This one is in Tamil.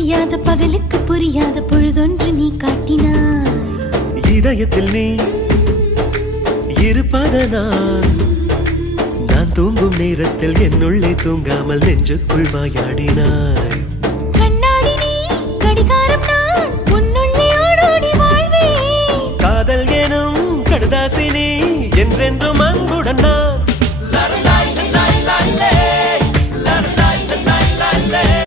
விடியாத பகலுக்கு புரியாத பொழுதொன்று நீ காட்டினாய். இதயத்தில் நீ இருப்பதனால் நான் தூங்கும் நேரத்தில் என்னுள்ளே தூங்காமல் நெஞ்சுக்குள் மாயாடினாய்.